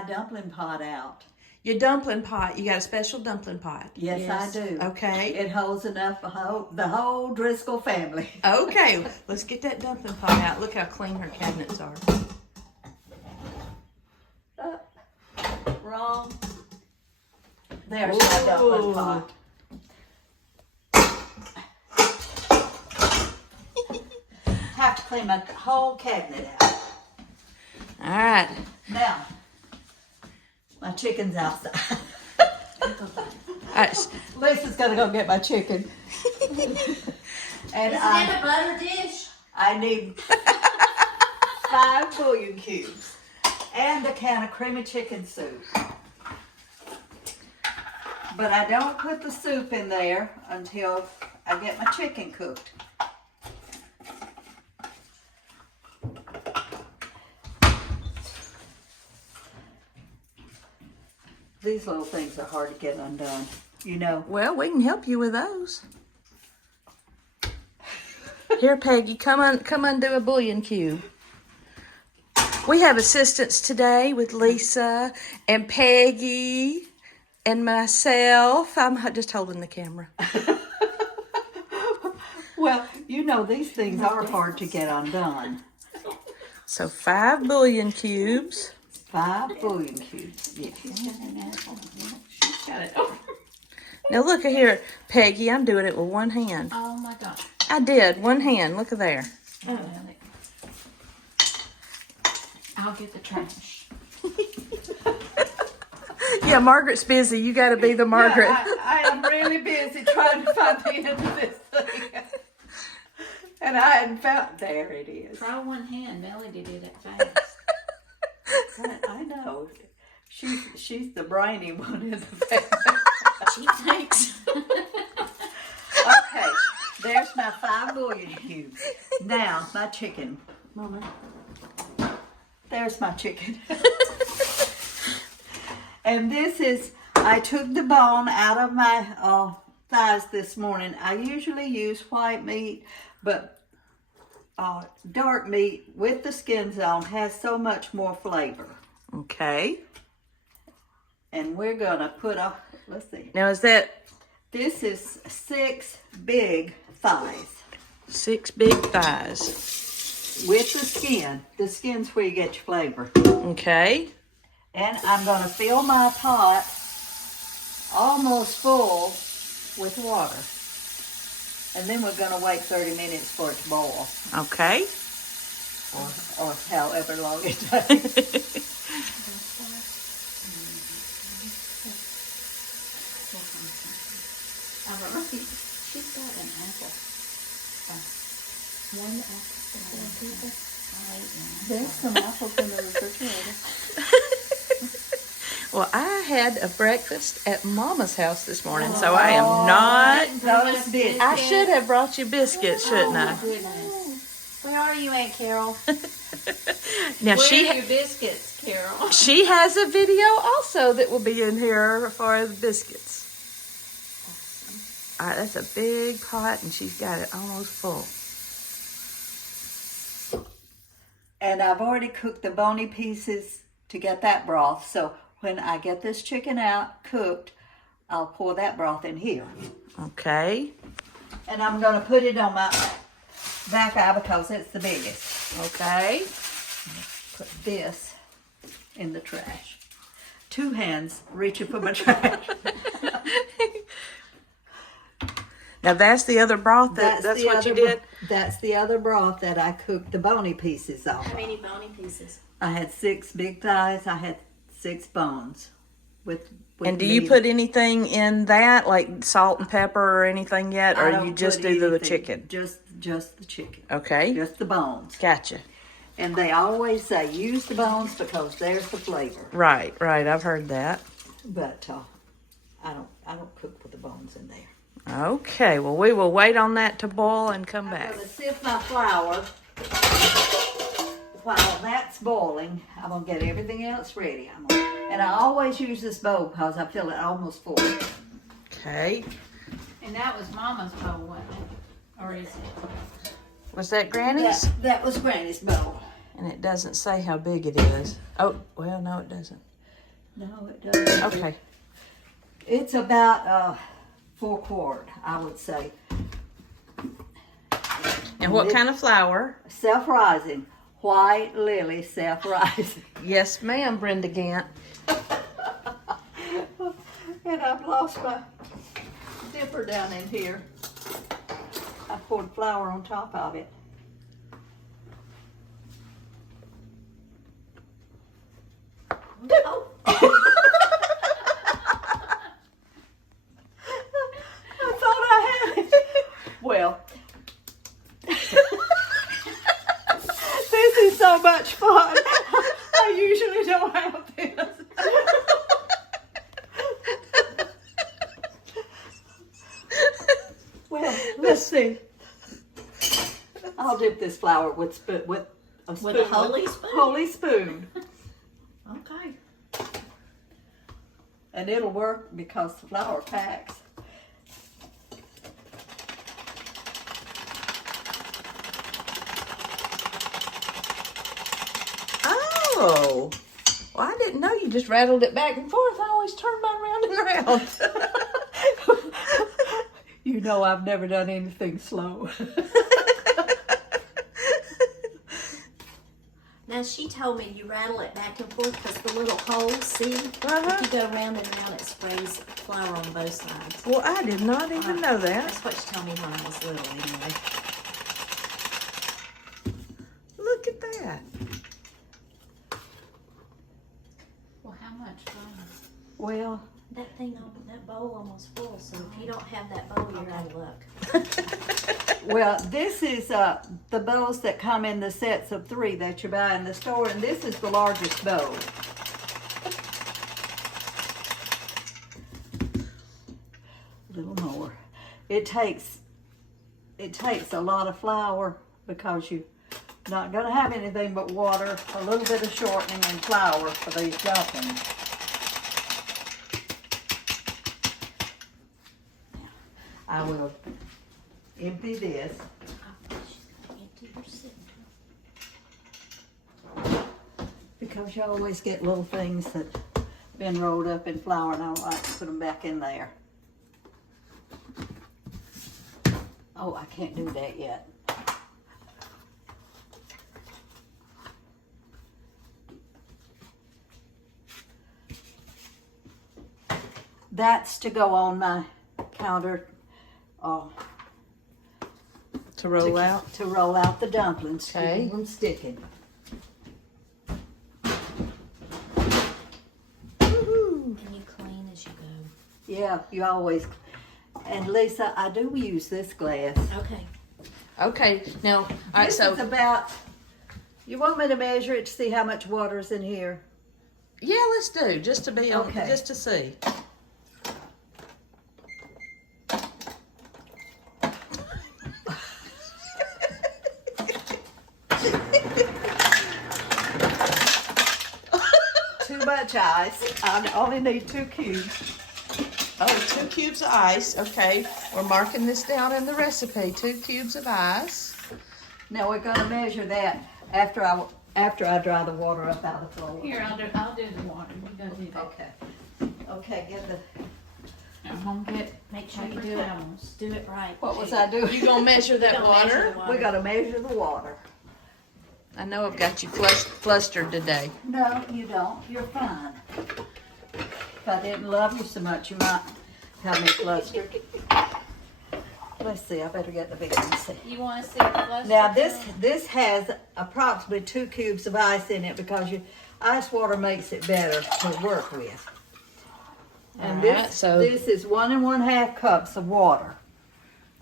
my dumpling pot out. Your dumpling pot. You got a special dumpling pot. Yes, I do. Okay. It holds enough for the whole Driscoll family. Okay, let's get that dumpling pot out. Look how clean her cabinets are. Wrong. There's my dumpling pot. Have to clean my whole cabinet out. All right. Now, my chicken's outside. Lisa's gonna go get my chicken. And Is it in a butter dish? I need 5 bouillon cubes and a can of creamy chicken soup. But I don't put the soup in there until I get my chicken cooked. These little things are hard to get undone, you know. Well, we can help you with those. Here, Peggy, come undo a bouillon cube. We have assistants today with Lisa and Peggy and myself. I'm just holding the camera. Well, you know, these things are hard to get undone. So 5 bouillon cubes. 5 bouillon cubes. Yeah. She's got it. Now look at here, Peggy. I'm doing it with one hand. Oh my gosh. I did. One hand. Look at there. I'll get the trash. Yeah, Margaret's busy. You got to be the Margaret. Yeah, I am really busy trying to find the end of this thing. And I hadn't found. There it is. Try one hand. Melody did it fast. I know. She's the brainy one in the family. She thinks. Okay, there's my 5 bouillon cubes. Now, my chicken. Mama. There's my chicken. And this is, I took the bone out of my thighs this morning. I usually use white meat, but dark meat with the skins on has so much more flavor. Okay. And we're gonna put let's see. Now is that This is 6 big thighs. 6 big thighs? With the skin. The skin's where you get your flavor. Okay. And I'm gonna fill my pot almost full with water. And then we're gonna wait 30 minutes for it to boil. Okay. Or however long it takes. She's got an apple. One apple. There's some apples in the refrigerator. Well, I had a breakfast at Mama's house this morning, so I am not. Those biscuits. I should have brought you biscuits, shouldn't I? Goodness. Where are you, Aunt Carol? Now Where are your biscuits, Carol? she has a video also that will be in here for the biscuits. All right, that's a big pot, and she's got it almost full. And I've already cooked the bony pieces to get that broth. So when I get this chicken out cooked, I'll pour that broth in here. Okay. And I'm going to put it on my back eye because it's the biggest. Okay. Put this in the trash. 2 hands reaching for my trash. Now that's the other broth. That's what you did? That's the other broth that I cooked the bony pieces off. How many bony pieces? I had 6 big thighs. I had 6 bones. With And do you put anything in that, like salt and pepper or anything yet, I or don't you just put do the anything, chicken? Just the chicken. Okay. Just the bones. Gotcha. And they always say use the bones because there's the flavor. Right. I've heard that. But I don't cook with the bones in there. Okay. Well, we will wait on that to boil and come I'm back. going to sift my flour. While that's boiling, I'm going to get everything else ready. And I always use this bowl because I feel it almost full. Okay. And that was Mama's bowl, wasn't it? Or is it? Was that Granny's? That was Granny's bowl. And it doesn't say how big it is. Oh, well, no, it doesn't. No, it doesn't. Okay. It's about 4 quart, I would say. And what kind of flour? Self-rising. White Lily self-rising. Yes, ma'am, Brenda Gant. And I've lost my dipper down in here. I poured flour on top of it. Oh, I thought I had it. Well, this is so much fun. I usually don't have this. Well, let's see. I'll dip this flour with a spoon. with a holy spoon. Holy spoon. Okay. And it'll work because the flour packs. Oh. Well, I didn't know you just rattled it back and forth. I always turn mine round and round. You know I've never done anything slow. Now she told me you rattle it back and forth because the little holes, see? Uh-huh. If you go round and around, it sprays flour on both sides. Well, I did not even know that. That's what she told me when I was little, anyway. Look at that. Well, how much flour? Well, That bowl almost full, so if you don't have that bowl, you're out of luck. well, this is the bowls that come in the sets of 3 that you buy in the store, and this is the largest bowl. A little more. It takes a lot of flour because you're not going to have anything but water, a little bit of shortening, and flour for these dumplings. I will empty this. Because you always get little things that been rolled up in flour, and I like to put them back in there. Oh, I can't do that yet. That's to go on my counter To roll out. to roll out the dumplings. Okay. Keep them sticking. And you clean as you go. Yeah, you always. And Lisa, I do use this glass. Okay. Okay, now, all right, This so, is about. You want me to measure it to see how much water's in here? yeah, let's do, just to be on, Okay. just to see. Too much ice. I only need 2 cubes. Oh, 2 cubes of ice. Okay, we're marking this down in the recipe. 2 cubes of ice. Now we're gonna measure that after I dry the water up out of the bowl. Here, I'll do the water. You go do that. Okay. Okay, get the. I'm gonna get Make sure you paper do it. towels. Do it right. What was I doing? You gonna measure that Don't measure water? the water. We gotta measure the water. I know I've got you flustered today. No, you don't. You're fine. If I didn't love you so much, you might have me flustered. Let's see. I better get the big one. See. You want to see the flush? Now this has approximately 2 cubes of ice in it because ice water makes it better to work with. And All right, so- this is 1 1/2 cups of water.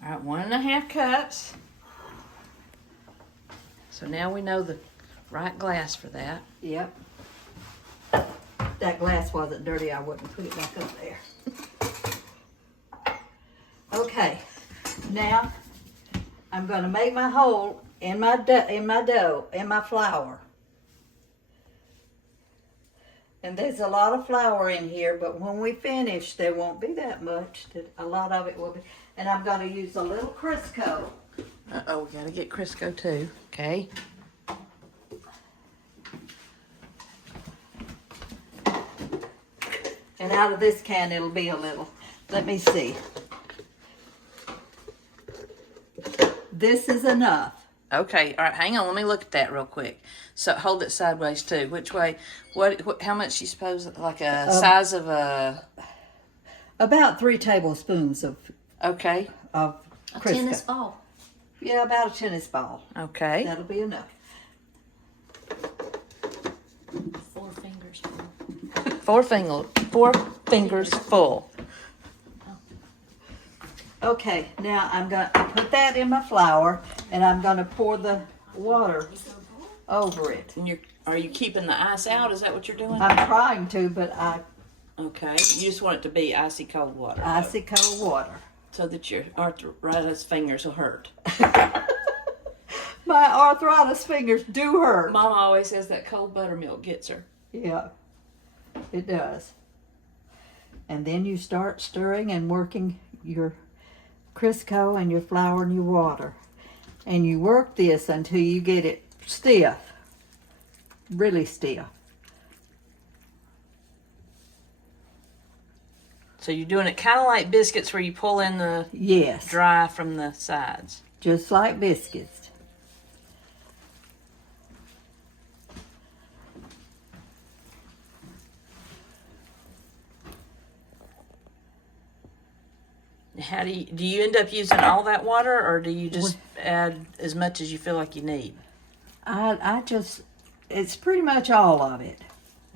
All right, 1 1/2 cups. So now we know the right glass for that. Yep. That glass wasn't dirty. I wouldn't put it back up there. Okay. Now I'm going to make my hole in my flour. And there's a lot of flour in here, but when we finish, there won't be that much. A lot of it will be. And I'm going to use a little Crisco. Uh-oh, we gotta get Crisco too. Okay. And out of this can, it'll be a little. Let me see. This is enough. Okay, all right, hang on. Let me look at that real quick. So hold it sideways too. Which way? What how much you suppose? Like a size of a. About 3 tablespoons of Okay. Crisco. A tennis ball. Yeah, about a tennis ball. Okay. That'll be enough. 4 fingers. 4 fingers full. Okay, now I put that in my flour, and I'm gonna pour the water over it. And are you keeping the ice out? Is that what you're doing? I'm trying to, but Okay. You just want it to be icy cold water. though, icy cold water. So that your arthritis fingers will hurt. My arthritis fingers do hurt. Mama always says that cold buttermilk gets her. Yeah, it does. And then you start stirring and working your Crisco and your flour and your water. And you work this until you get it stiff, really stiff. So you're doing it kind of like biscuits where you pull in the Yes, dry from the sides. just like biscuits. How do you end up using all that water, or do you just add as much as you feel like you need? It's pretty much all of it.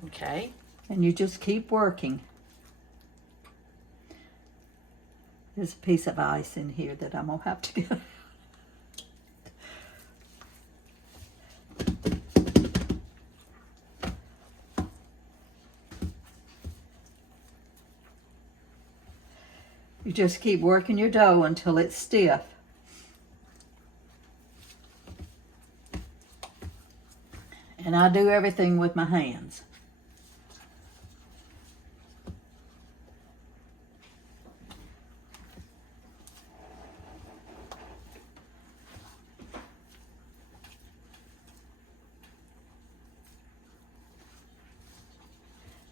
Okay. And you just keep working. There's a piece of ice in here that I'm gonna have to get. You just keep working your dough until it's stiff. And I do everything with my hands.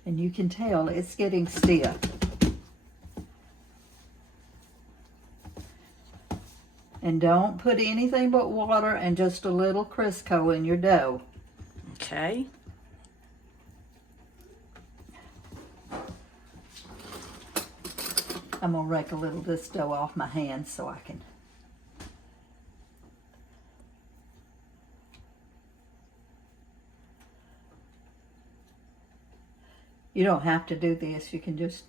And you can tell it's getting stiff. And don't put anything but water and just a little Crisco in your dough. Okay. I'm gonna rake a little of this dough off my hands so I can. You don't have to do this, you can just,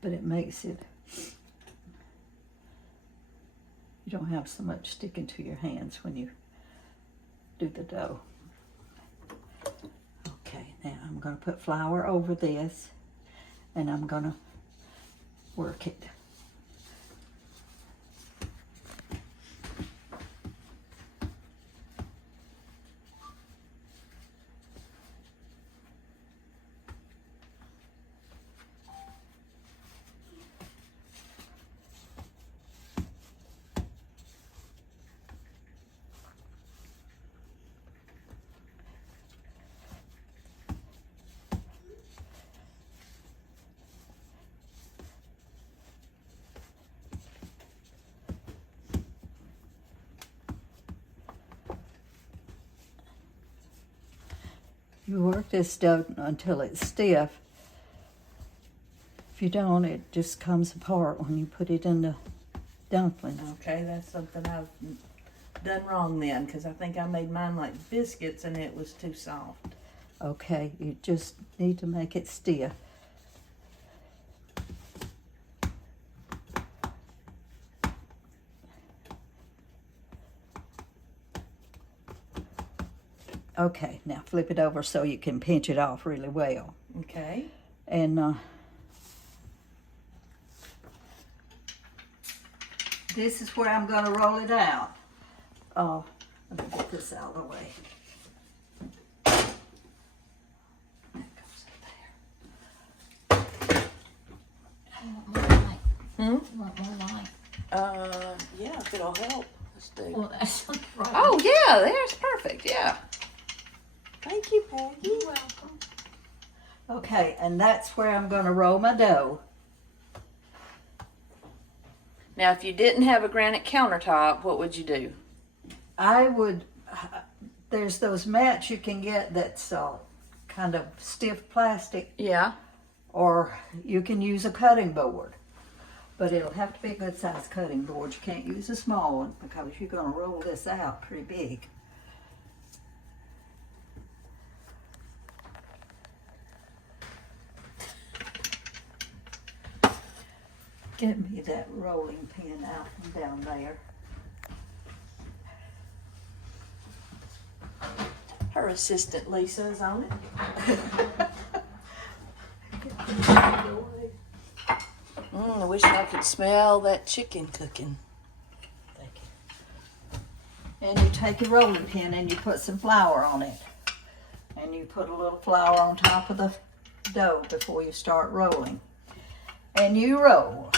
but it makes it, you don't have so much sticking to your hands when you do the dough. Okay, now I'm going to put flour over this, and I'm going to work it. You work this dough until it's stiff. If you don't, it just comes apart when you put it in the dumplings. Okay, that's something I've done wrong then, because I think I made mine like biscuits and it was too soft. Okay, you just need to make it stiff. Okay, now flip it over so you can pinch it off really well. Okay. And this is where I'm going to roll it out. Oh, let me get this out of the way. That goes up there. I want more light. Hmm? I want more light. Yeah, if it'll help. Let's do. Well, that's right. Oh, yeah, there's perfect, yeah. Thank you, Peggy. You're welcome. Okay, and that's where I'm going to roll my dough. Now, if you didn't have a granite countertop, what would you do? I would, there's those mats you can get that's kind of stiff plastic, Yeah. or you can use a cutting board. But it'll have to be a good sized cutting board. You can't use a small one because you're going to roll this out pretty big. Get me that rolling pin out from down there. Her assistant Lisa is on it. I wish I could smell that chicken cooking. Thank you. And you take your rolling pin and you put some flour on it. And you put a little flour on top of the dough before you start rolling. And you roll.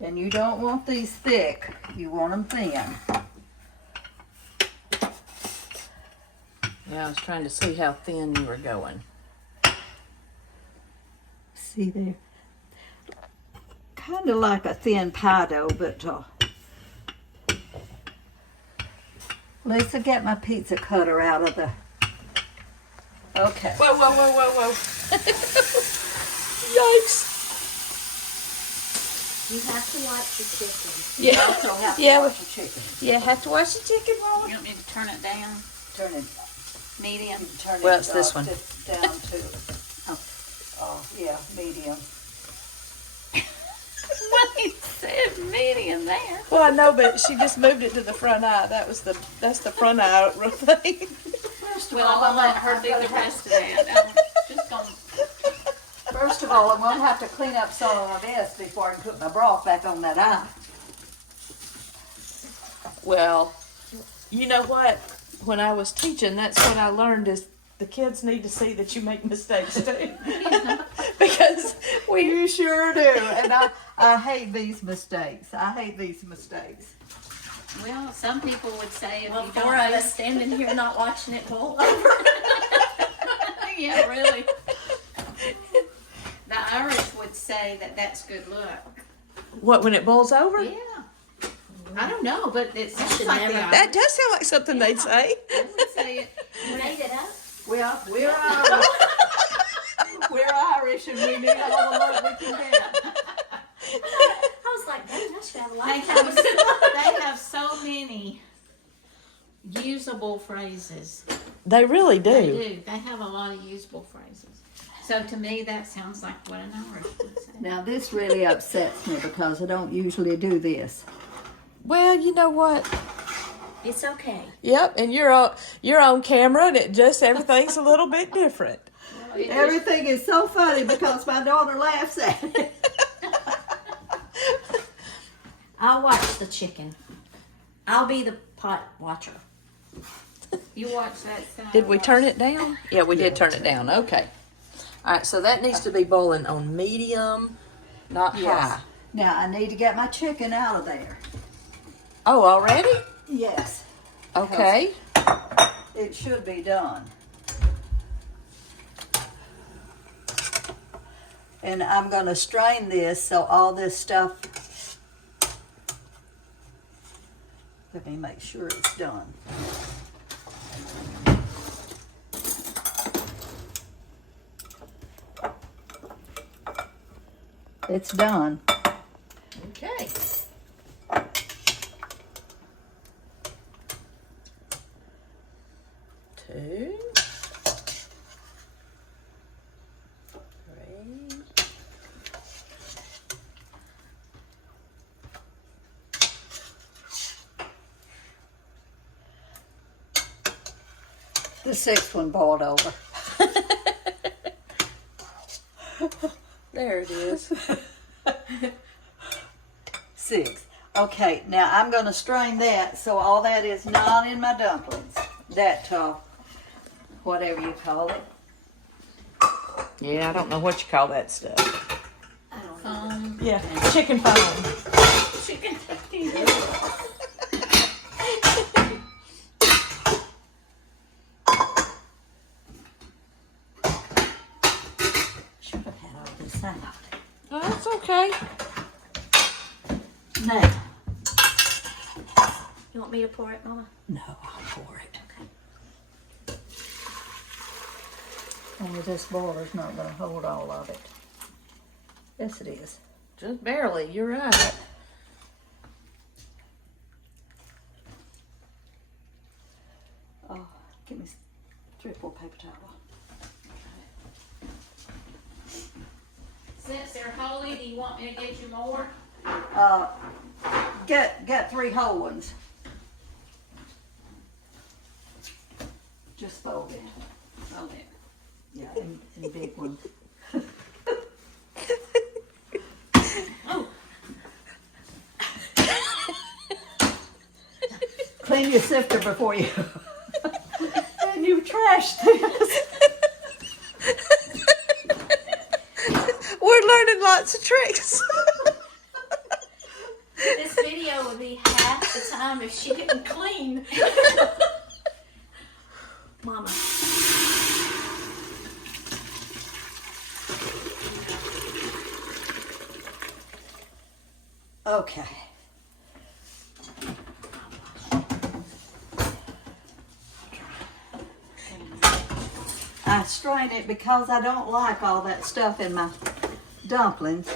And you don't want these thick, you want them thin. Yeah, I was trying to see how thin you were going. See there? Kind of like a thin pie dough, but Lisa, get my pizza cutter out of the... Okay. Whoa, whoa, whoa, whoa, whoa. Yikes. You have to watch your chicken. You also have to Yeah, wash the chicken. Yeah, have to wash the chicken roll. You want me to turn it down? Turn it, Medium? turn Well, it it's this one. down to, yeah, medium. Well, he said medium there. Well, I know, but she just moved it to the front eye. That's the front eye thing. First of Well, all, I'm gonna let her I'm do gonna the have- rest of that. I'm just gonna. First of all, I'm going to have to clean up some of this before I can put my broth back on that eye. Well, you know what? When I was teaching, that's what I learned is the kids need to see that you make mistakes too. Because You sure do. And I hate these mistakes. I hate these mistakes. Well, some people would say if Well, you four don't of do- us standing here not watching it boil over. Yeah, really. The Irish would say that that's good luck. what, when it boils over? Yeah. I don't know, but it sounds should like never- the That Irish does sound like something they'd say. would say it. Made it up. We're Irish. We're Irish and we need all the luck we can get. I was like, dang, I should have a lot They of have, those. they have so many usable phrases. They really They do. do. They have a lot of usable phrases. So to me, that sounds like what an Irish would say. Now this really upsets me because I don't usually do this. Well, you know what? It's okay. Yep, and you're on camera, and it just everything's a little bit different. Everything is so funny because my daughter laughs at it. I'll watch the chicken. I'll be the pot watcher. You watch that side. Did we turn it down? Yeah, we did turn it down. Okay. All right, so that needs to be boiling on medium, not high. Now I need to get my chicken out of there. Oh, already? Yes. Okay. It should be done. And I'm going to strain this so all this stuff, let me make sure it's done. It's done. Okay. Two. Three. The sixth one boiled over. There it is. 6. Okay, now I'm going to strain that so all that is not in my dumplings. That whatever you call it. Yeah, I don't know what you call that stuff. I don't know. Yeah, chicken foam. Chicken. Should have had all this out. Oh, that's okay. Now, You want me to pour it, Mama? no, I'll pour it. Only this boiler's not going to hold all of it. Yes, it is. Just barely. You're right. Oh, give me 3 or 4 paper towels. Since they're holy, do you want me to get you more? Get 3 whole ones. Just fold it. Fold it. Yeah, and big ones. Clean your sifter before you. And you trash this. We're learning lots of tricks. This video would be half the time if she didn't clean. Mama. Okay. I strain it because I don't like all that stuff in my dumplings.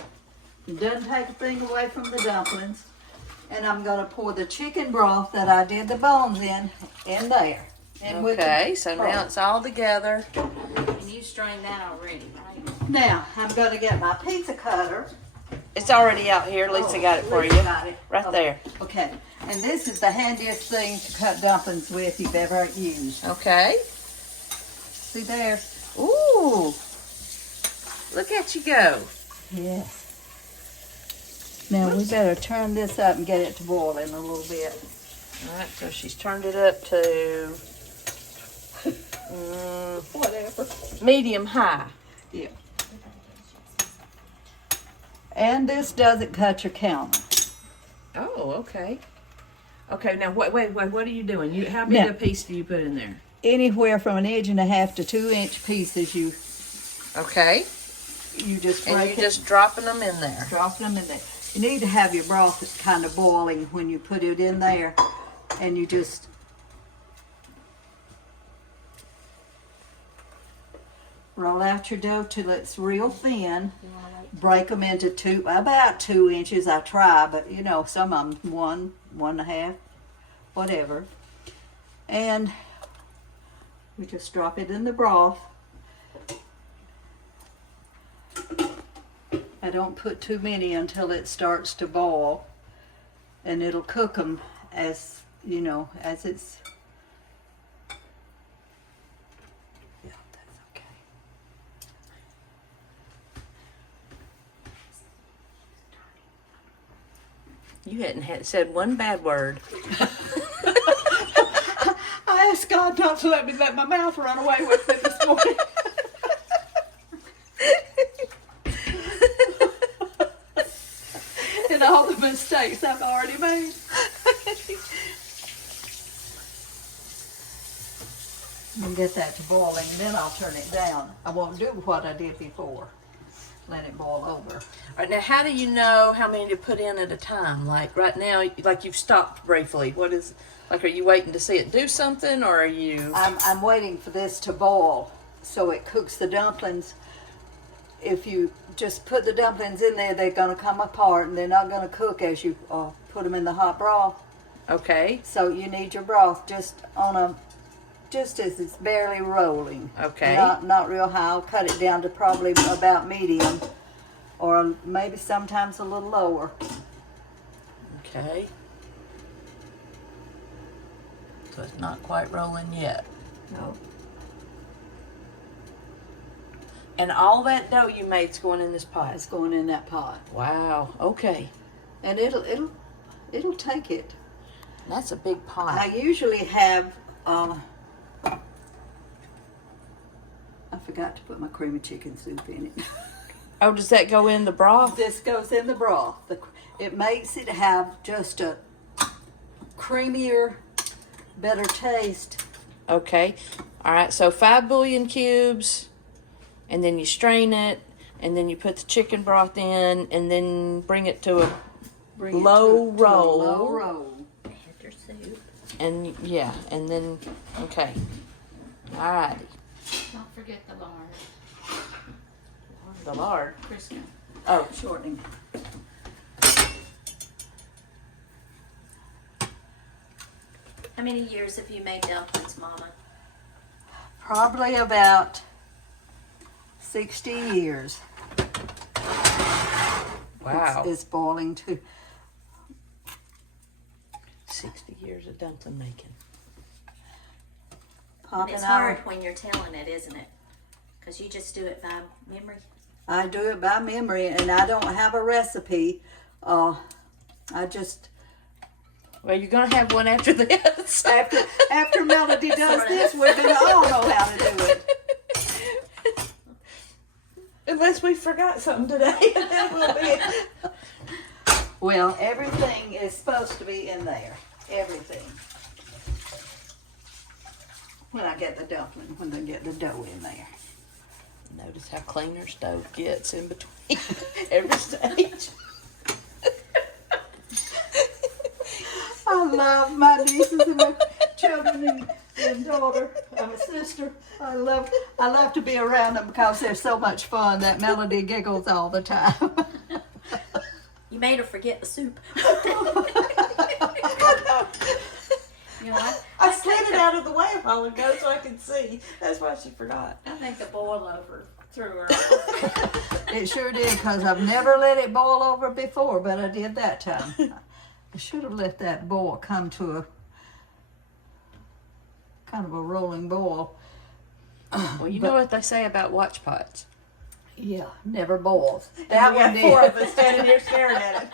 It doesn't take a thing away from the dumplings. And I'm going to pour the chicken broth that I did the bones in there. And with Okay, the so broth. now it's all together. And you strained that already, right? Now, I'm going to get my pizza cutter. It's already out here. Lisa got it for you. Lisa got it. Right Okay. there. Okay. And this is the handiest thing to cut dumplings with you've ever used. Okay. See there? Ooh. Look at you go. Yes. Now we better turn this up and get it to boil in a little bit. All right, so she's turned it up to Whatever. medium high. Yeah. And this doesn't cut your counter. Oh, okay. Okay, now wait, what are you doing? How big Now- a piece do you put in there? Anywhere from 1.5 to 2 inch pieces, you Okay. just And break you're just dropping them in there. dropping them in there. You need to have your broth that's kind of boiling when you put it in there, and you just roll out your dough till it's real thin. Break them into about 2 inches. I try, but you know, some of them 1.5, whatever. And we just drop it in the broth. I don't put too many until it starts to boil, and it'll cook them as, you know, as it's, yeah, that's okay. You hadn't said one bad word. I asked God not to let me let my mouth run away with it this morning. And all the mistakes I've already made. And get that to boiling, then I'll turn it down. I won't do what I did before. Let it boil over. All right, now how do you know how many to put in at a time? Like right now, like you've stopped briefly. What is, like, are you waiting to see it do something, or are you? I'm waiting for this to boil so it cooks the dumplings. If you just put the dumplings in there, they're going to come apart and they're not going to cook as you put them in the hot broth. Okay. So you need your broth just as it's barely rolling. Okay. Not real high. I'll cut it down to probably about medium, or maybe sometimes a little lower. Okay. So it's not quite rolling yet. No. And all that dough you made's going in this pot. It's going in that pot, Wow. Okay. and it'll take it. That's a big pot. I usually have I forgot to put my creamy chicken soup in it. Oh, does that go in the broth? This goes in the broth. It makes it have just a creamier, better taste. Okay. All right. So 5 bouillon cubes, and then you strain it, and then you put the chicken broth in, and then bring it to a Bring it low to a roll. low roll. Add your soup. And yeah, and then okay. All right. Don't forget the lard. The lard. Crisco. Oh, Shortening. How many years have you made dumplings, Mama? Probably about 60 years. wow. It's boiling too. 60 years of dumpling making. And Popping it's out. hard when you're telling it, isn't it? Because you just do it by memory. I do it by memory, and I don't have a recipe. I just Well, you're gonna have one after this. after Melody does this, we're gonna all know how to do it. Unless we forgot something today, then we'll be. Well, everything is supposed to be in there. Everything. When I get the dumpling, when I get the dough in there. Notice how clean her stove gets in between every stage. I love my nieces and my children and daughter. I'm a sister. I love to be around them because they're so much fun. That Melody giggles all the time. You made her forget the soup. You know what? I slid it out of the way a while ago so I could see. That's why she forgot. I think the boil over threw her off. It sure did, because I've never let it boil over before, but I did that time. I should have let that boil come to a kind of a rolling boil. Well, you know what they say about watch pots. Yeah, never boils. And That we one got 4 did. of us standing here staring at it.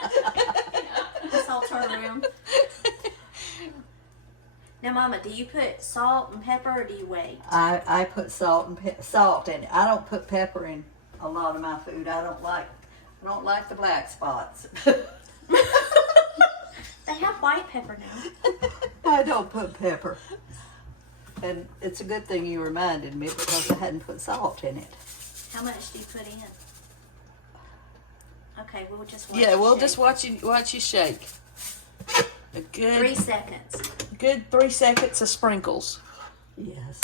Let's all turn around. Now, Mama, do you put salt and pepper, or do you wait? I put salt in it. I don't put pepper in a lot of my food. I don't like the black spots. They have white pepper now. I don't put pepper. And it's a good thing you reminded me because I hadn't put salt in it. How much do you put in? Okay, we'll just watch. Yeah, you we'll shake. just watch you shake. A 3 good seconds. 3 seconds of sprinkles. Yes.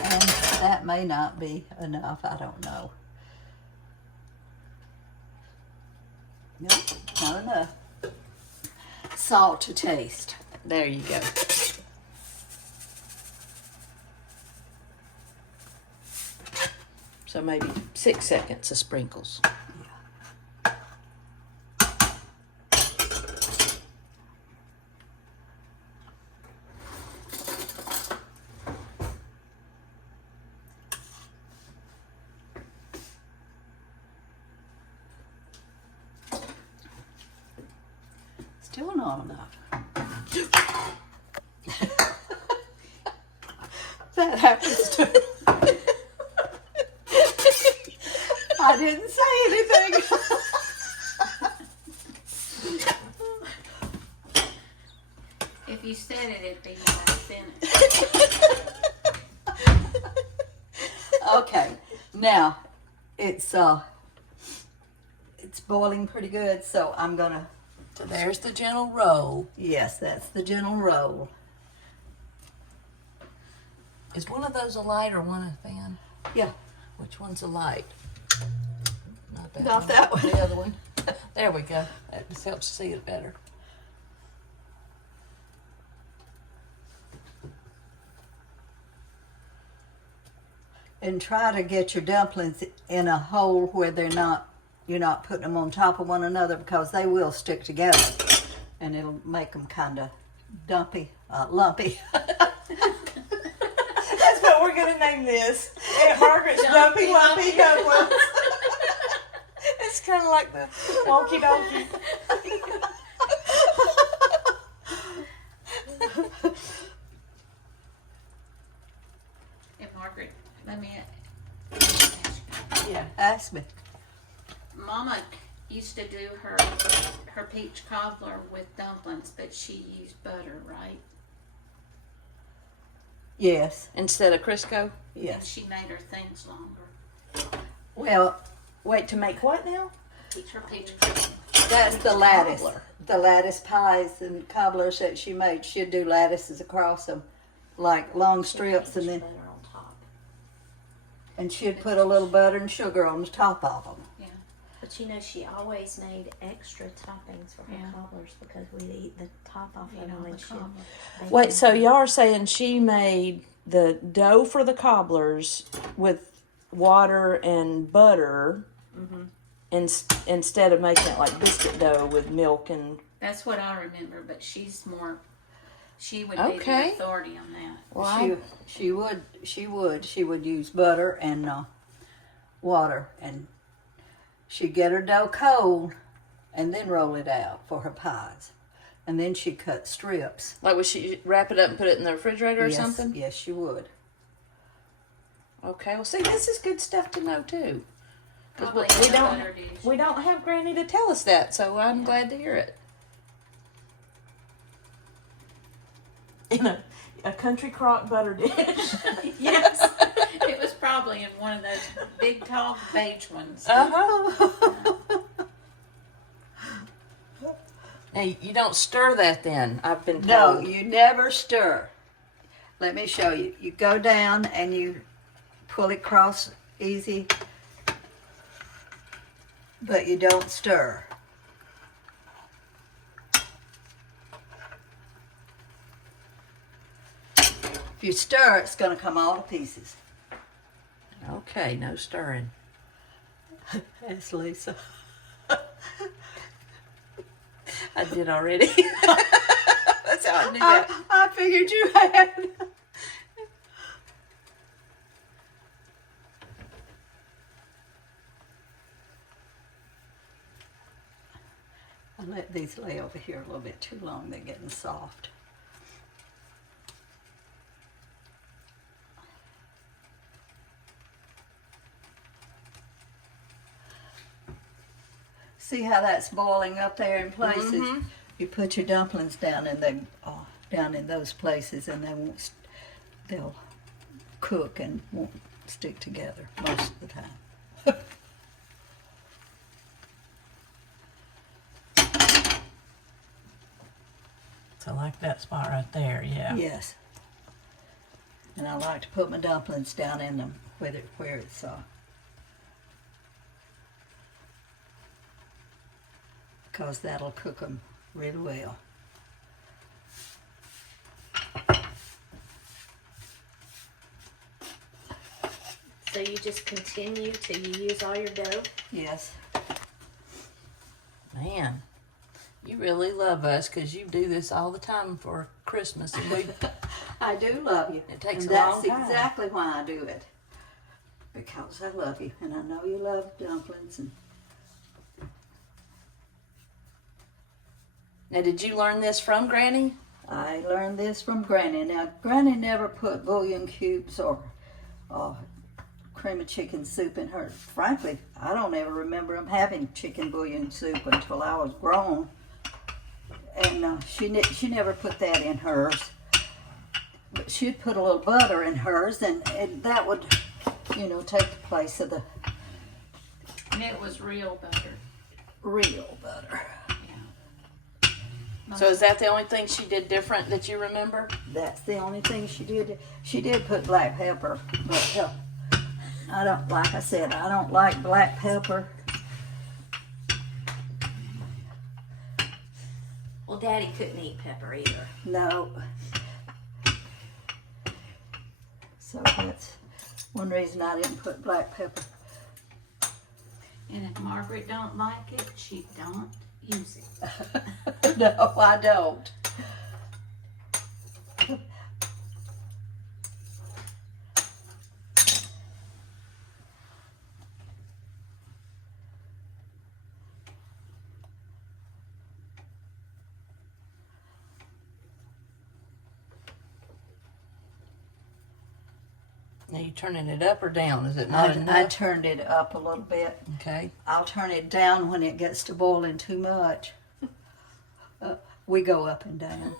And that may not be enough. I don't know. No, not enough. Salt to taste. There you go. So maybe 6 seconds of sprinkles. Still not enough. That happens too. I didn't say anything. If you said it, it'd be my sentence. Okay, now it's boiling pretty good, so I'm gonna. So there's the gentle roll. Yes, that's the gentle roll. Is one of those a light or one a fan? Yeah, Which one's a light? Not that Not one. that one. The other one. There we go. That just helps see it better. and try to get your dumplings in a hole where you're not putting them on top of one another, because they will stick together and it'll make them kind of lumpy. That's what we're going to name this. Aunt Margaret's Dumpy Lumpy Dumplings. It's kind of like the wonky donkey. If Margaret Let me. Yeah. Ask me. Mama used to do her peach cobbler with dumplings, but she used butter, right? Yes. Instead of Crisco? And Yes. she made her things longer. Well, Wait, to make what now? Her peach cobbler. that's the lattice. Cobbler. The lattice pies and cobblers that she made. She'd do lattices across them, like long strips, and then Butter on top. she'd put a little butter and sugar on the top of them. But you know, she always made extra toppings for her Yeah. cobblers because we'd eat the top off of You know, them when the she. cobbler. bake Wait, them. so y'all are saying she made the dough for the cobblers with water and butter instead of making it like biscuit dough with milk and... That's what I remember, but she's more. She would be Okay. the authority on that. Well, She would use butter and water, and she'd get her dough cold and then roll it out for her pies, and then she'd cut strips. like, would she wrap it up and put it in the refrigerator or Yes, something? yes, she would. Okay, well, see, this is good stuff to know, too. Because Probably we in a don't, butter dish. we don't have Granny to tell us that, so I'm glad to hear it. In a country crock butter dish. Yes, it was probably in one of those big tall beige ones. Uh-huh. Hey, you don't stir that then, I've been No, told. you never stir. Let me show you. You go down and you pull it across easy, but you don't stir. If you stir, it's going to come all to pieces. Okay, no stirring. Yes, Lisa. I did already. That's how I knew that. I figured you had. I let these lay over here a little bit too long. They're getting soft. See how that's boiling up there in places? Mm-hmm. You put your dumplings down in the down in those places, and they'll cook and won't stick together most of the time. So like that spot right there, yeah. Yes. And I like to put my dumplings down in them where it's because that'll cook them really well. So you just continue till you use all your dough? Yes. Man, you really love us because you do this all the time for Christmas. And we, I do love you. It takes and a long that's time. exactly why I do it. Because I love you, and I know you love dumplings. And now, did you learn this from Granny? I learned this from Granny. Now, Granny never put bouillon cubes or cream of chicken soup in hers. Frankly, I don't ever remember them having chicken bouillon soup until I was grown. And she never put that in hers. But she'd put a little butter in hers, and that would, take the place of the And it was real butter. real butter. So is that the only thing she did different that you remember? That's the only thing she did. She did put black pepper, but I don't, like I said, I don't like black pepper. Well, Daddy couldn't eat pepper either. No. So that's one reason I didn't put black pepper. And if Margaret don't like it, she don't use it. No, I don't. Now you turning it up or down? Is it not I enough? turned it up a little bit. Okay. I'll turn it down when it gets to boiling too much. We go up and down.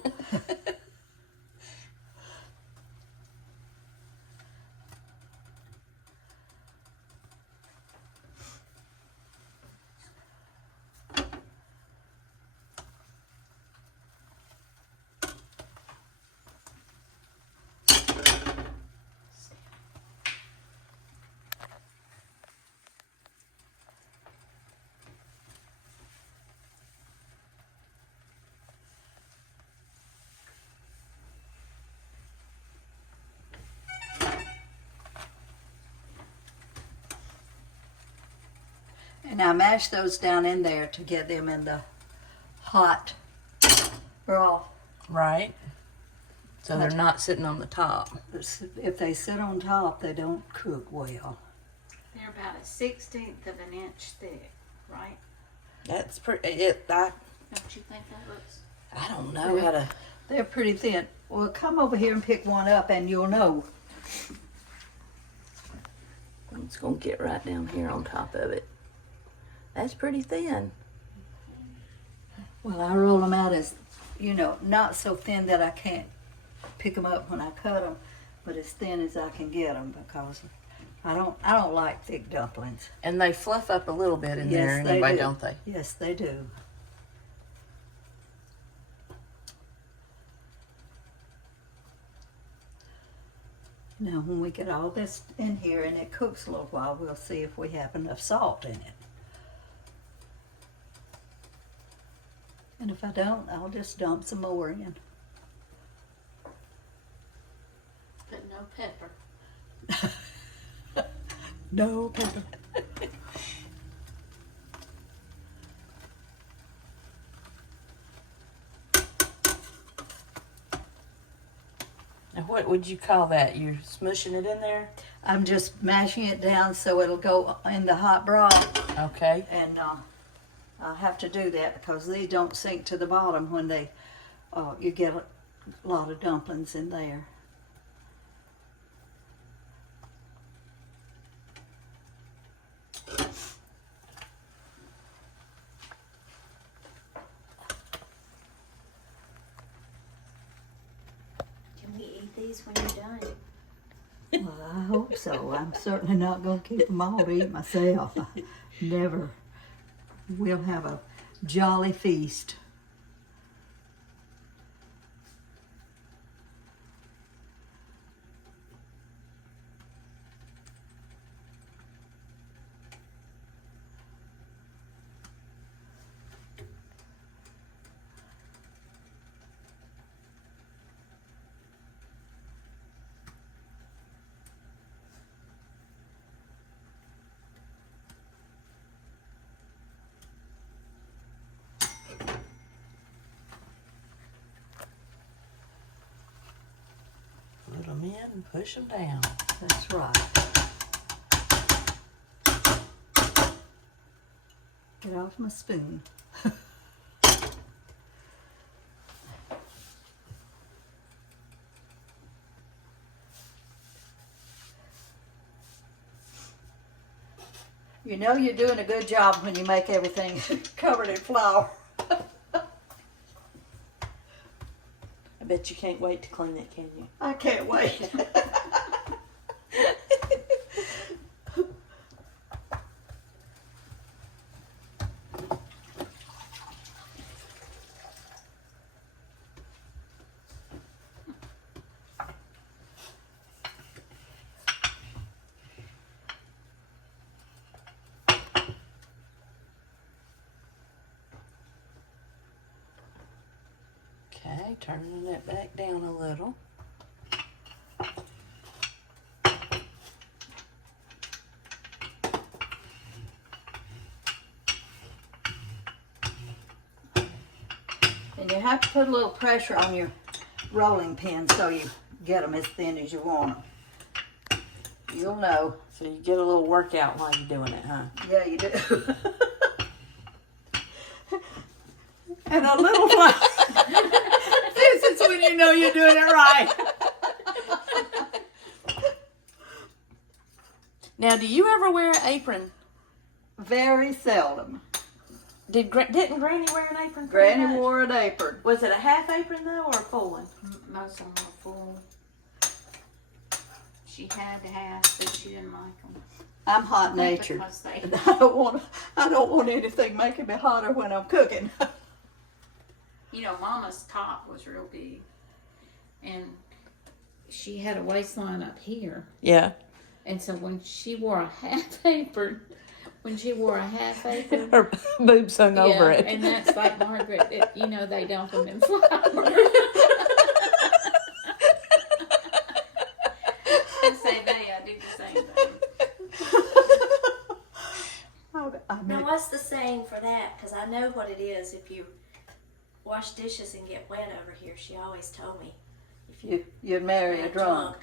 And I mash those down in there to get them in the hot broth. Right. So they're not sitting on the top. If they sit on top, they don't cook well. They're about a 1/16 of an inch thick, right? That's pretty. Don't you think that looks? I don't know how to. They're pretty thin. Well, come over here and pick one up and you'll know. I'm just gonna get right down here on top of it. That's pretty thin. Well, I roll them out as, not so thin that I can't pick them up when I cut them, but as thin as I can get them because I don't like thick dumplings. And they fluff up a little bit in there they anyway, do. don't they? Yes, they do. Now, when we get all this in here and it cooks a little while, we'll see if we have enough salt in it. And if I don't, I'll just dump some more in. But no pepper. No pepper. And what would you call that? You're smushing it in there? I'm just mashing it down so it'll go in the hot broth. Okay. And I'll have to do that because these don't sink to the bottom when they, you get a lot of dumplings in there. Can we eat these when you're done? Well, I hope so. I'm certainly not going to keep them all to eat myself. Never. We'll have a jolly feast. Put them in and push them down. That's right. Get off my spoon. You know you're doing a good job when you make everything covered in flour. I bet you can't wait to clean it, can you? I can't wait. Okay, turning it back down a little. And you have to put a little pressure on your rolling pin so you get them as thin as you want them. You'll know. So you get a little workout while you're doing it, huh? Yeah, you do. And a little flour. This is when you know you're doing it right. Now, do you ever wear an apron? Very seldom. Didn't Granny wear an apron? Granny pretty much? wore an apron. Was it a half apron though, or a full one? Most of them were full. She had to have, but she didn't like them. I'm hot natured. Because they, I don't want anything making me hotter when I'm cooking. you know, Mama's top was real big, and she had a waistline up here, Yeah. and so when she wore a half apron, Her boobs hung over it. and that's like Margaret. You know, they dump them in flour. I say they, I do the same thing. Now, what's the saying for that? Because I know what it is. If you wash dishes and get wet over here, she always told me. If You'd marry a get drunk.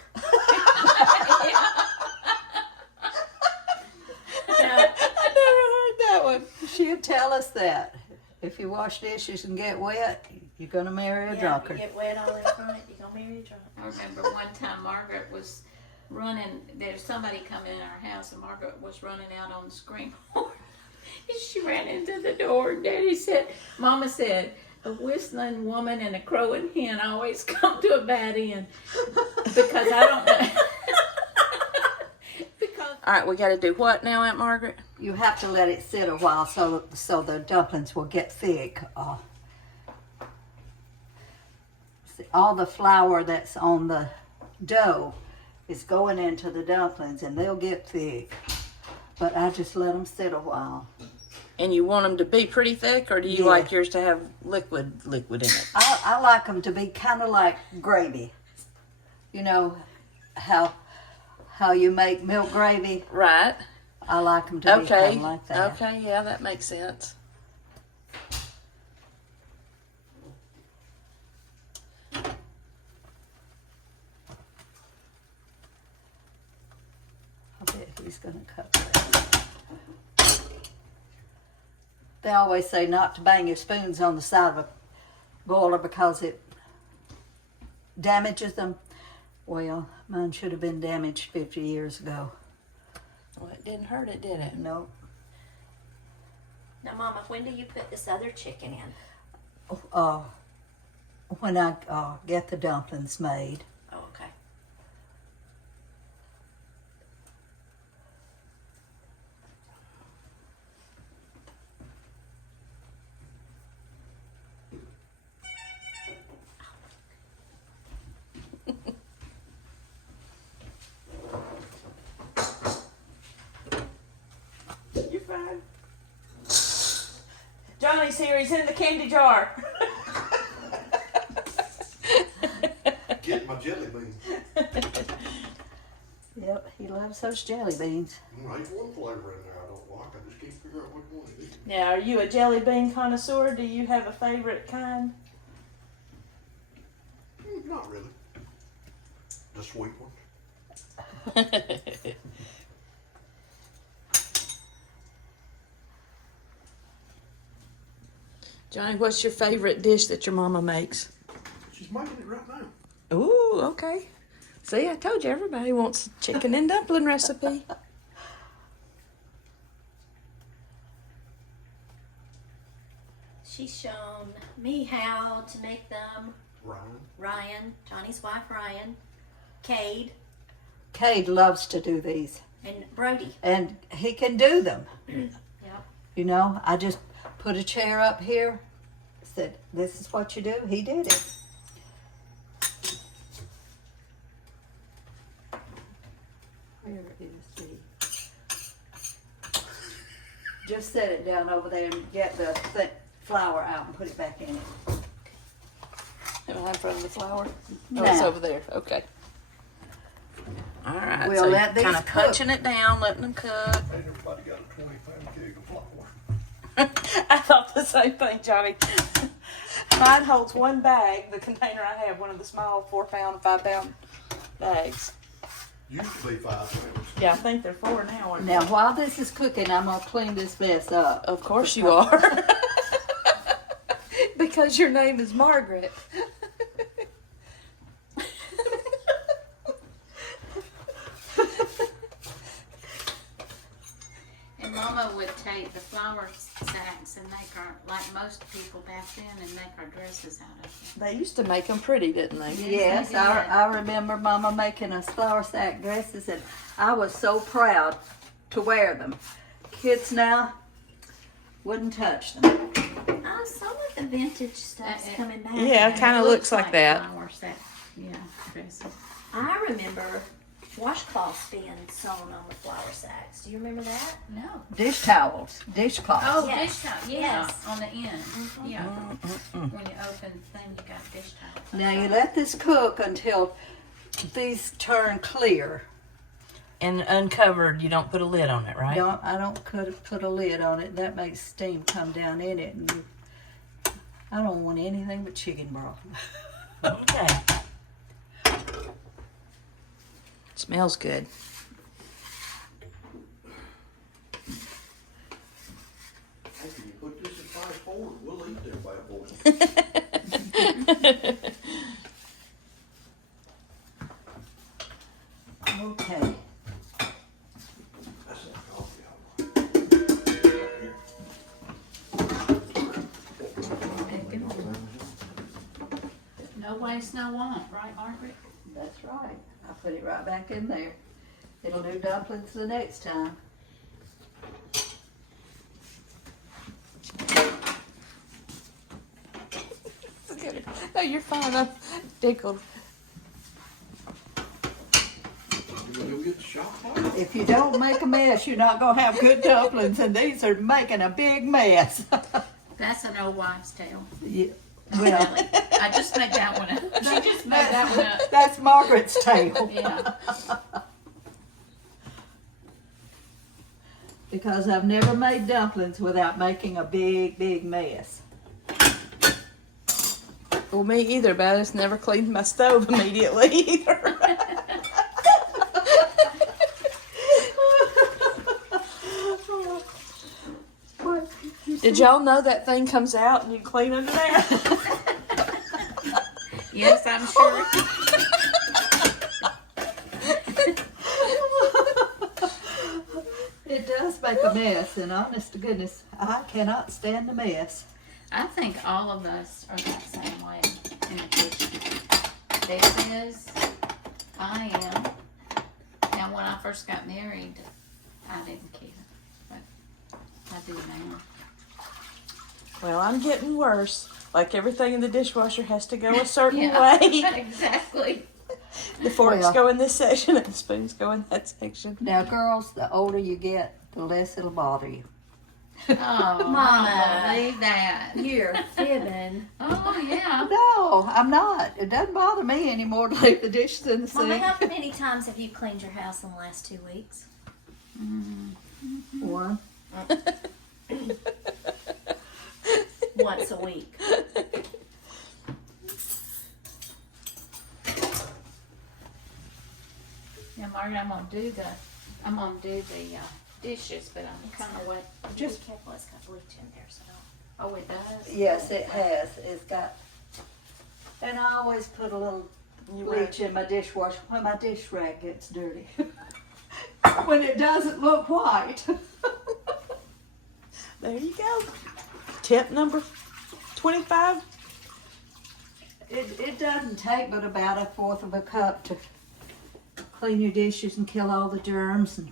Now, I never heard that one. She'd tell us that. If you wash dishes and get wet, you're going to marry a yeah, drunkard. you get wet all in front, you're going to marry a drunk. I remember one time Margaret was running, there's somebody coming in our house, and Margaret was running out on the screen board. And she ran into the door, and Mama said, a whistling woman and a crowing hen always come to a bad end. Because I don't know. All right, we got to do what now, Aunt Margaret? You have to let it sit a while so the dumplings will get thick. See, all the flour that's on the dough is going into the dumplings, and they'll get thick. But I just let them sit a while. And you want them to be pretty thick, or do you Yeah. like yours to have liquid in it? I like them to be kind of like gravy. You know how you make milk gravy? Right. I like them to be kind Okay. of like that. Okay, yeah, that makes sense. I bet he's going to cut that. They always say not to bang your spoons on the side of a boiler because it damages them. Well, mine should have been damaged 50 years ago. Well, it didn't hurt it, did it? No. Now, Mama, when do you put this other chicken in? When I get the dumplings made. Oh, okay. You're fine. Johnny's here. He's in the candy jar. Get my jelly beans. Yep, he loves those jelly beans. There's one flavor in there I don't like. I just can't figure out which one it is. Now, are you a jelly bean connoisseur? Do you have a favorite kind? Not really. The sweet one. Johnny, what's your favorite dish that your mama makes? She's making it right now. Ooh, okay. See, I told you everybody wants a chicken and dumpling recipe. She's shown me how to make them. Ryan. Johnny's wife, Ryan, Cade, Cade loves to do these, and Brody. and he can do them. Yep. You know, I just put a chair up here, said, this is what you do. He did it. Where is the... Just set it down over there and get the flour out and put it back in it. Am I in front of the flour? No. Oh, it's over there. Okay. All right. We'll so let these kind of cook. punching it down, letting them cook. Ain't everybody got a 20-pound keg of flour. I thought the same thing, Johnny. Mine holds one bag, the container I have, one of the small 4-pound, 5-pound bags. Used to be 5 pounds. Yeah, I think they're 4 now. aren't they? Now, while this is cooking, I'm going to clean this mess up. Of course you are. Because your name is Margaret. Mama would take the flour sacks and make our, like most people back then, and make our dresses out of them. They used to make them pretty, didn't they? Yes, they did. I remember Mama making us flour sack dresses, and I was so proud to wear them. Kids now wouldn't touch them. Some of the vintage stuff's coming back. Yeah, now. kind of looks like that. Flour sack, yeah, dresses. I remember washcloths being sewn on the flour sacks. Do you remember that? No. Dish towels, dishcloths. Oh, Yes. dish towel, yeah, Yes. on the end. Yeah. When you open the thing, you got dish towels. Now you let this cook until these turn clear. And uncovered, you don't put a lid on it, right? I don't put a lid on it. That makes steam come down in it, and I don't want anything but chicken broth. Okay. Smells good. Hey, can you put this in fast forward? We'll eat them bad boys. Okay. That's that coffee I want. Right here. No waste, no want, right, Margaret? That's right. I put it right back in there. It'll do dumplings the next time. No, you're fine. I'm tickled. You wanna go get the shop light? If you don't make a mess, you're not gonna have good dumplings, and these are making a big mess. That's an old wives' tale. Yeah, well, Really. I just made that one up. She just made that one up. that's Margaret's tale. Yeah. Because I've never made dumplings without making a big, big mess. Well, me either, but I just never cleaned my stove immediately either. Did y'all know that thing comes out and you clean under there? Yes, I'm sure. It does make a mess, and honest to goodness, I cannot stand the mess. I think all of us are that same way in the kitchen. This is, I am. Now, when I first got married, I didn't care, but I do now. Well, I'm getting worse. Like everything in the dishwasher has to go a certain Yeah, way. exactly. The forks Well. go in this section and the spoons go in that section. Now, girls, the older you get, the less it'll bother you. Oh, Mama. I believe that. You're fibbing. Oh, yeah. No, I'm not. It doesn't bother me anymore to leave the dishes in the Mama, sink. how many times have you cleaned your house in the last 2 weeks? One. Once a week. Yeah, Margaret, I'm gonna do the dishes, but I'm kind of wet. Just be careful, it's got bleach in there, so don't. Oh, it does? Yes, it has. It's got, and I always put a little bleach in my dishwasher when my dish rag gets dirty. When it doesn't look white. There you go. Tip number 25. It doesn't take but about 1/4 of a cup to clean your dishes and kill all the germs. And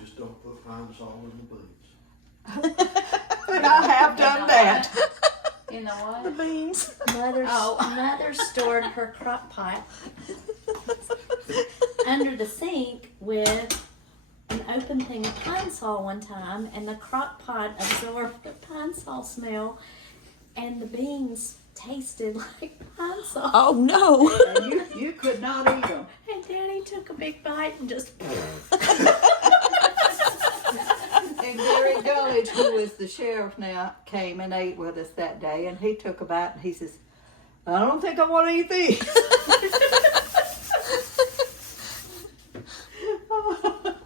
Just don't put pine sol in the beans. I have done that. You know what? The beans. Mother stored her crock pot under the sink with an open thing of pine sol one time, and the crock pot absorbed the pine sol smell, and the beans tasted like pine sol. Oh no. And you could not eat them. And Daddy took a big bite and just. And Gary Gullidge, who is the sheriff now, came and ate with us that day, and he took a bite and he says, "I don't think I want to eat these."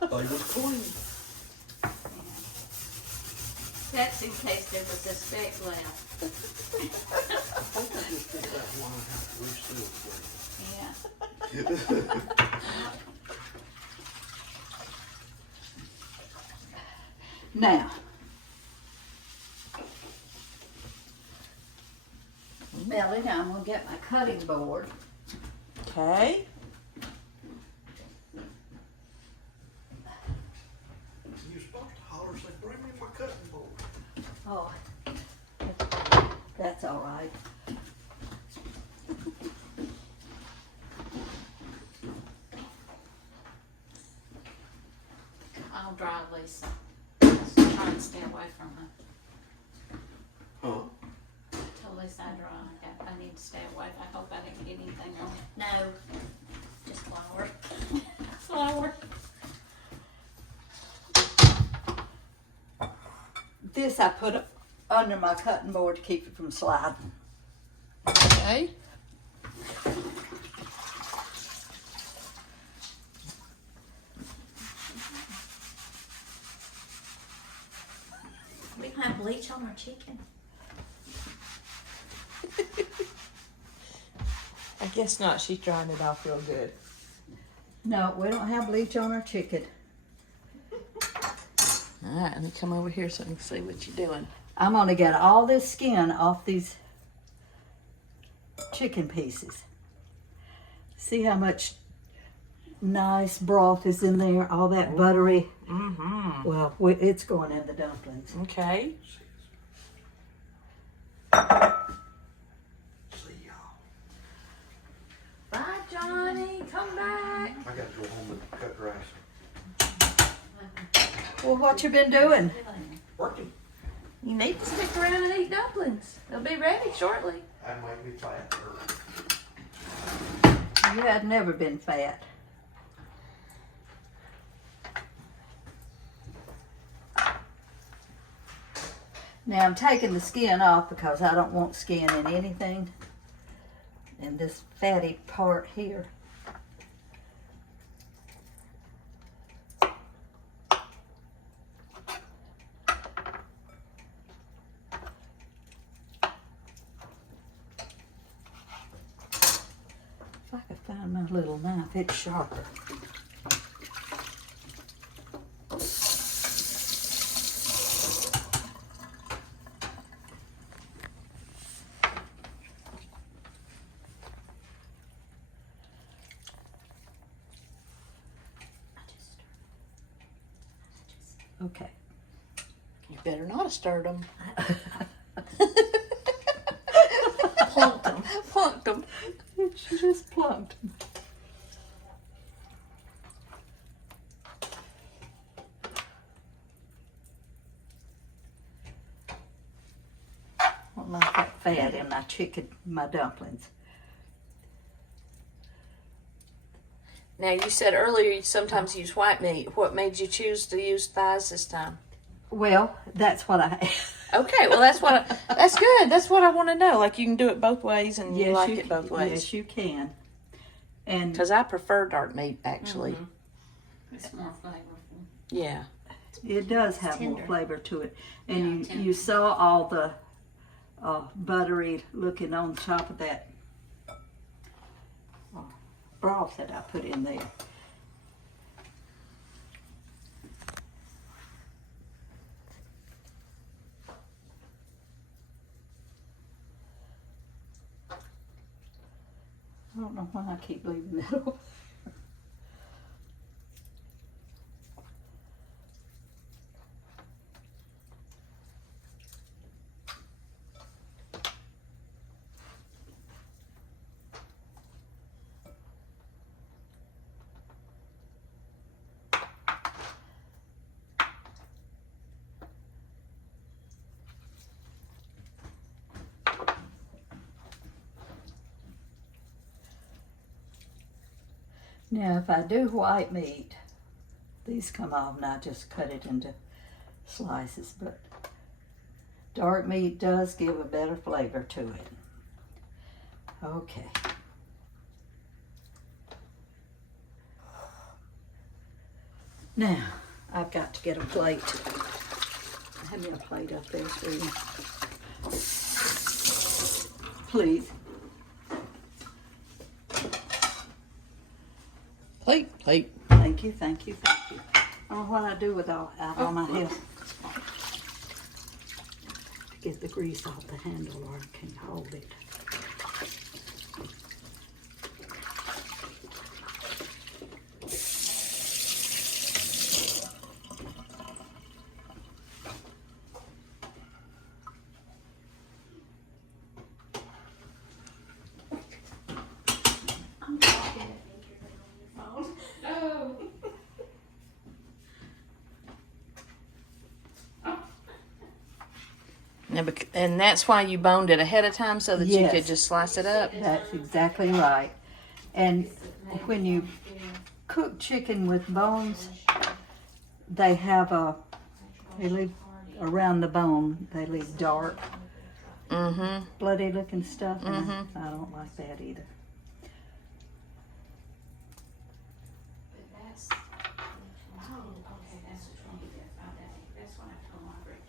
They was clean. That's in case there was a speck left. I think I just did that one. We still clean. Yeah. Now, Melody, now I'm gonna get my cutting board. Okay. You're supposed to holler, say, bring me my cutting board. Oh, that's all right. I'll drive Lisa. Just trying to stay away from her. Huh? Tell Lisa I drive. I need to stay away. I hope I didn't get anything on it. No, just flour. Flour. This I put under my cutting board to keep it from sliding. Okay. We don't have bleach on our chicken. I guess not. She's drying it off real good. No, we don't have bleach on our chicken. All right, let me come over here so I can see what you're doing. I'm gonna get all this skin off these chicken pieces. See how much nice broth is in there, all that buttery. Mm-hmm. Well, it's going in the dumplings. Okay. See y'all. Bye, Johnny. Come back. I gotta go home and cut grass. Well, what you been doing? Working. You need to stick around and eat dumplings. They'll be ready shortly. That might be fat. You had never been fat. Now I'm taking the skin off because I don't want skin in anything in this fatty part here. If I could find my little knife, it's sharper. Okay. You better not have stirred them. Plunked them. Plunked them. She just plumped. I don't like that fat in my chicken, my dumplings. Now, you said earlier you sometimes use white meat. What made you choose to use thighs this time? Well, that's what I. Okay, well that's that's good. That's what I want to know. Like you can do it both ways, and you like it both ways. Yes, you can. And Because I prefer dark meat, actually. It's more flavorful. Yeah. it does have more tender. flavor to it. Yeah, And tender. you saw all the buttery looking on top of that broth that I put in there. I don't know why I keep leaving that open. Now, if I do white meat, these come off and I just cut it into slices, but dark meat does give a better flavor to it. Okay. Now, I've got to get a plate. Have me a plate up there, sweetie. Please. Plate. Thank you, thank you, thank you. I don't know what I do with all my health. get the grease off the handle or I can't hold it. And that's why you boned it ahead of time so that you Yes. could just slice it up. That's exactly right. And when you cook chicken with bones, they leave around the bone, they leave dark, Mm-hmm. bloody looking stuff, and I don't like that either. That's what I told Margaret.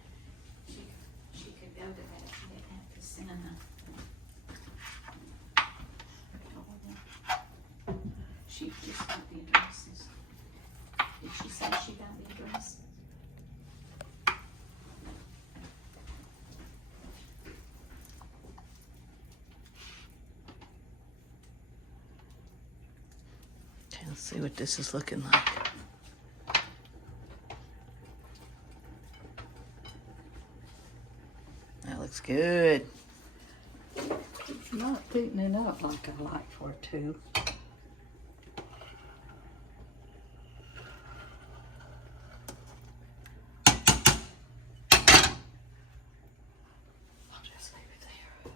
She could go to that. She didn't have to send She just got the addresses. Did she say she got the address? Okay, let's see what this is looking like. That looks good. It's not beating it up like I like for it to. I'll just leave it there.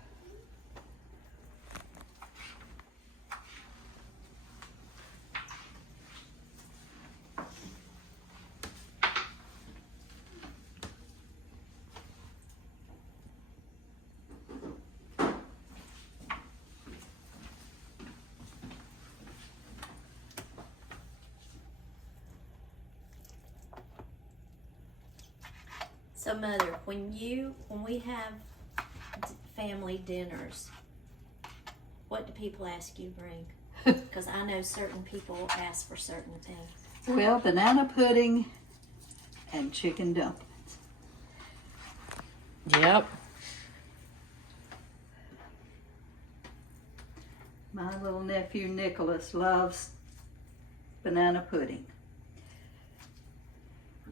So, Mother, when we have family dinners, what do people ask you to bring? Because I know certain people ask for certain things. Well, banana pudding and chicken dumplings. Yep. My little nephew Nicholas loves banana pudding.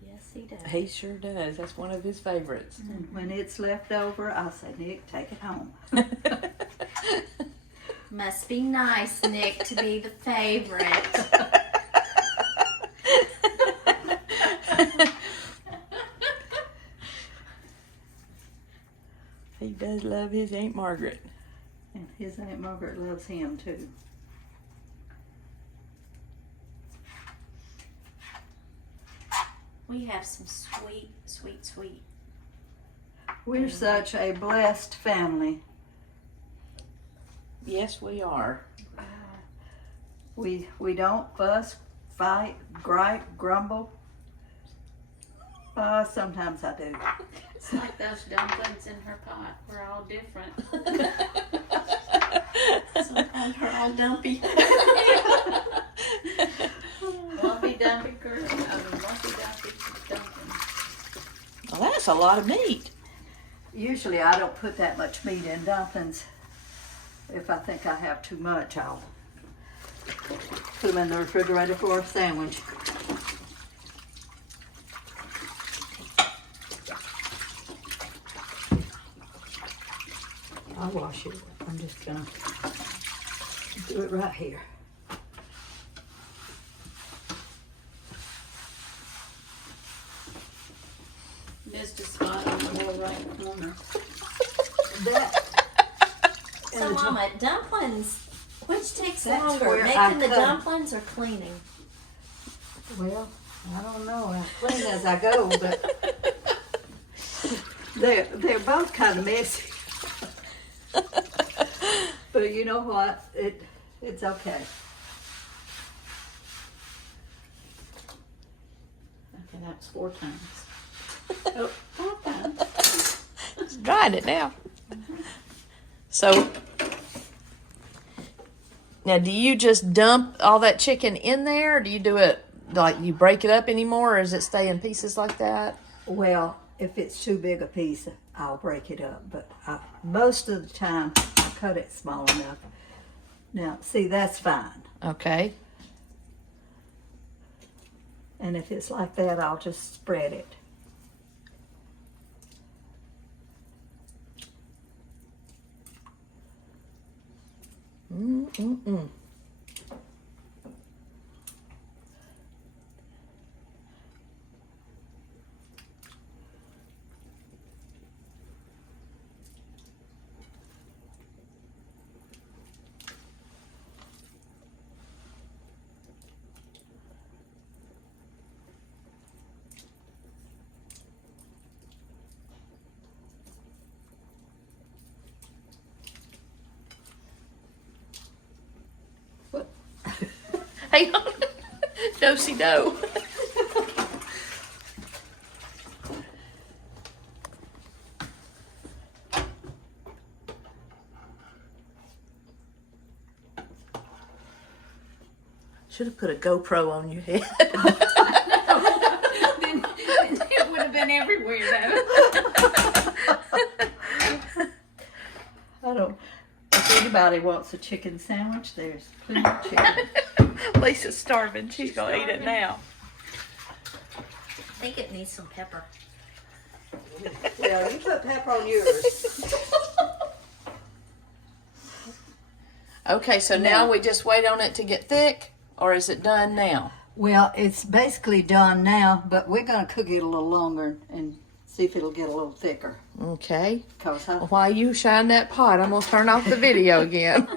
Yes, he does. He sure does. That's one of his favorites. And when it's left over, I say, Nick, take it home. Must be nice, Nick, to be the favorite. He does love his Aunt Margaret. And his Aunt Margaret loves him too. We have some sweet, sweet, sweet. We're such a blessed family. Yes, we are. We don't fuss, fight, gripe, grumble. Sometimes I do. It's like those dumplings in her pot. We're all different. So I called her all dumpy. Lumpy dumpy girl. Lumpy dumpy dumpling. Well, that's a lot of meat. Usually I don't put that much meat in dumplings. If I think I have too much, I'll put them in the refrigerator for a sandwich. I'll wash it. I'm just gonna do it right here. Missed a spot on the lower right corner. That, So, Mama, dumplings, which takes That's longer, where making the I cut. dumplings or cleaning? well, I don't know. I clean as I go, but they're both kind of messy. But you know what? It's okay. Okay, that's 4 times. Oh, 4 times. It's drying it now. So, now do you just dump all that chicken in there? Or do you do it like you break it up anymore, or does it stay in pieces like that? Well, if it's too big a piece, I'll break it up. But most of the time, I cut it small enough. Now, see, that's fine. Okay. And if it's like that, I'll just spread it. Mm-mm-mm. Hang on. Do-si-do. Should have put a GoPro on your head. Then it would have been everywhere though. I don't. If anybody wants a chicken sandwich, there's plenty of chicken. Lisa's starving. She's gonna eat it now. I think it needs some pepper. Yeah, you put pepper on yours. Okay, so now we just wait on it to get thick, or is it done now? Well, it's basically done now, but we're gonna cook it a little longer and see if it'll get a little thicker. Okay. Cause While you shine that pot, I'm gonna turn off the video again.